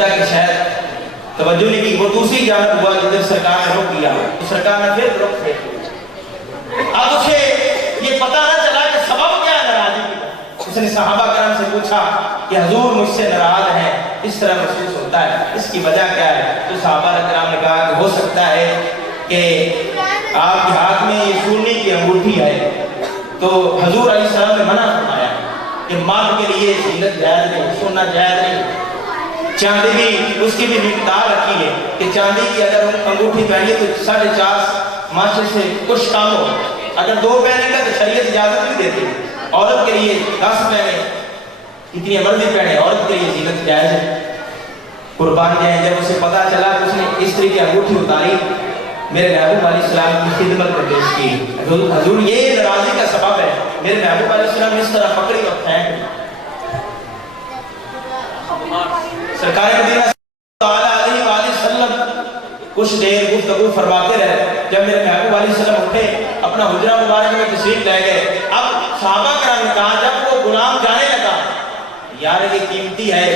سوچا کہ شاید توجہ نہیں کی، وہ دوسری جانب ہوا جدھر سرکار نے رخ کیا، سرکار نے پھر رخ پھیر دیا۔ اب اسے یہ پتہ نہ چلا کہ سبب کیا ہے ناراضگی کا۔ اس نے صحابہ کرام سے پوچھا کہ حضور مجھ سے ناراض ہیں، اس طرح محسوس ہوتا ہے، اس کی وجہ کیا ہے؟ تو صحابہ کرام نے کہا کہ ہو سکتا ہے کہ آپ کے ہاتھ میں یہ سونے کی انگوٹھی ہے، تو حضور علیہ السلام نے منع فرمایا کہ مرد کے لیے زینت جائز نہیں، سونا جائز نہیں۔ چاندی بھی اس کی بھی مقدار رکھی ہے کہ چاندی کی اگر انگوٹھی پہنی تو 4.5 ماشے سے کچھ کام ہو، اگر 2 پہنے گا تو شریعت اجازت نہیں دیتی۔ عورت کے لیے 10 پہنے، اتنی مرضی پہنے، عورت کے لیے زینت جائز ہے۔ قربان جائیں، جب اسے پتا چلا کہ اس نے استری کی انگوٹھی اتاری، میرے محبوب علیہ السلام کی خدمت کو پیش کی، حضور یہ ناراضی کا سبب ہے۔ میرے محبوب علیہ السلام اس طرح پکڑی اور پھینک سرکار مدینہ صلی اللہ علیہ وآلہ وسلم کچھ دیر گفتگو فرماتے رہے۔ جب میرے محبوب علیہ السلام اٹھے، اپنا حجرہ مبارک میں تشریف لے گئے۔ اب صحابہ کرام نے کہا، جب وہ غلام جانے لگا، یار یہ قیمتی ہے،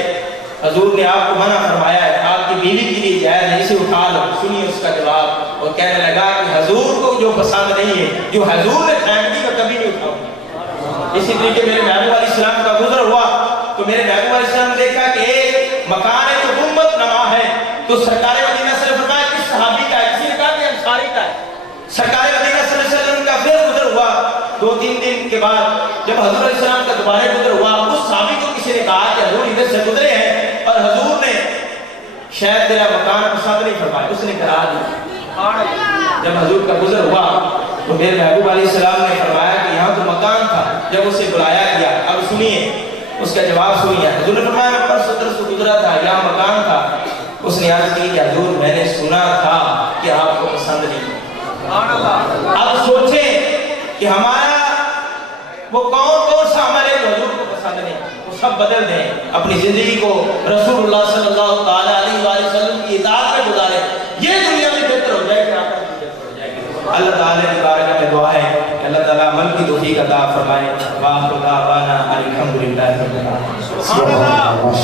حضور نے آپ کو منع فرمایا ہے، آپ کی بیوی کے لیے جائز ہے، اسے اٹھا لو۔ سنیے اس کا جواب، اور کہنے لگا کہ حضور کو جو پسند نہیں ہے، جو حضور نے پھینک دی وہ کبھی نہیں اٹھاؤں۔ اسی طریقے میرے محبوب علیہ السلام کا گزر ہوا تو میرے محبوب علیہ السلام نے دیکھا کہ ایک مکان ہے جو گنبد نما ہے، تو سرکار مدینہ صلی اللہ علیہ وسلم نے فرمایا کس صحابی کا ہے؟ کسی نے کہا کہ انصاری کا ہے۔ سرکار مدینہ صلی اللہ علیہ وسلم کا پھر گزر ہوا 2-3 دن کے بعد، جب حضور علیہ السلام کا دوبارہ گزر ہوا، اس صحابی کو کسی نے کہا کہ حضور ادھر سے گزرے ہیں اور حضور نے شاید تیرا مکان پسند نہیں فرمایا، اس نے کرا دیا۔ جب حضور کا گزر ہوا تو میرے محبوب علیہ السلام نے فرمایا کہ یہاں تو مکان تھا، جب اسے بلایا گیا، اب سنیے اس کا جواب سنیے۔ حضور نے فرمایا میں پرسوں ادھر سے گزرا تھا، یہاں مکان تھا۔ اس نے عرض کی کہ حضور میں نے سنا تھا کہ آپ کو پسند نہیں۔ اب سوچیں کہ ہمارا وہ کون سا عمل ہے جو حضور کو پسند نہیں، وہ سب بدل دیں، اپنی زندگی کو رسول اللہ صلی اللہ تعالیٰ علیہ وآلہ وسلم کی اطاعت میں گزارے، یہ دنیا میں بہتر ہو جائے گی، آخرت میں بہتر ہو جائے گی۔ اللہ تعالیٰ کی بارگاہ میں دعا ہے کہ اللہ تعالیٰ عمل کی توفیق عطا فرمائے۔ وآخر دعوانا الحمدللہ رب العالمین۔